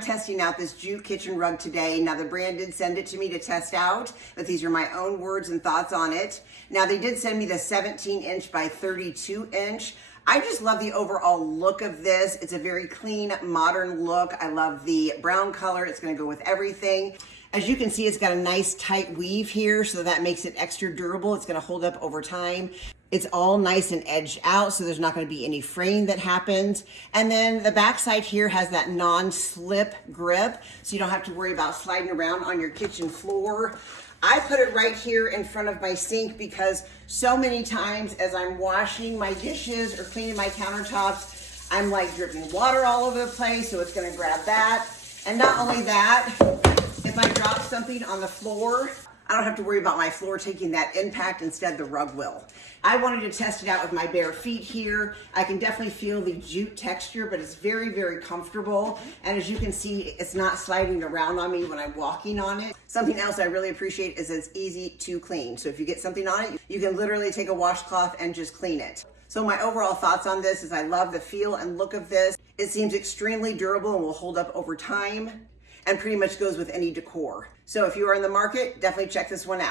Testing out this jute kitchen rug today. Now the brand did send it to me to test out, but these are my own words and thoughts on it. Now they did send me the 17-inch by 32-inch. I just love the overall look of this. It's a very clean, modern look. I love the brown color. It's gonna go with everything. As you can see, it's got a nice tight weave here, so that makes it extra durable. It's gonna hold up over time. It's all nice and edged out, so there's not gonna be any fraying that happens. And then the backside here has that non-slip grip, so you don't have to worry about sliding around on your kitchen floor. I put it right here in front of my sink because so many times as I'm washing my dishes or cleaning my countertops, I'm like dripping water all over the place, so it's gonna grab that. And not only that, if I drop something on the floor, I don't have to worry about my floor taking that impact, instead the rug will. I wanted to test it out with my bare feet here. I can definitely feel the jute texture, but it's very, very comfortable. And as you can see, it's not sliding around on me when I'm walking on it. Something else I really appreciate is it's easy to clean. So if you get something on it, you can literally take a washcloth and just clean it. So my overall thoughts on this is I love the feel and look of this. It seems extremely durable and will hold up over time, and pretty much goes with any decor. So if you are in the market, definitely check this one out.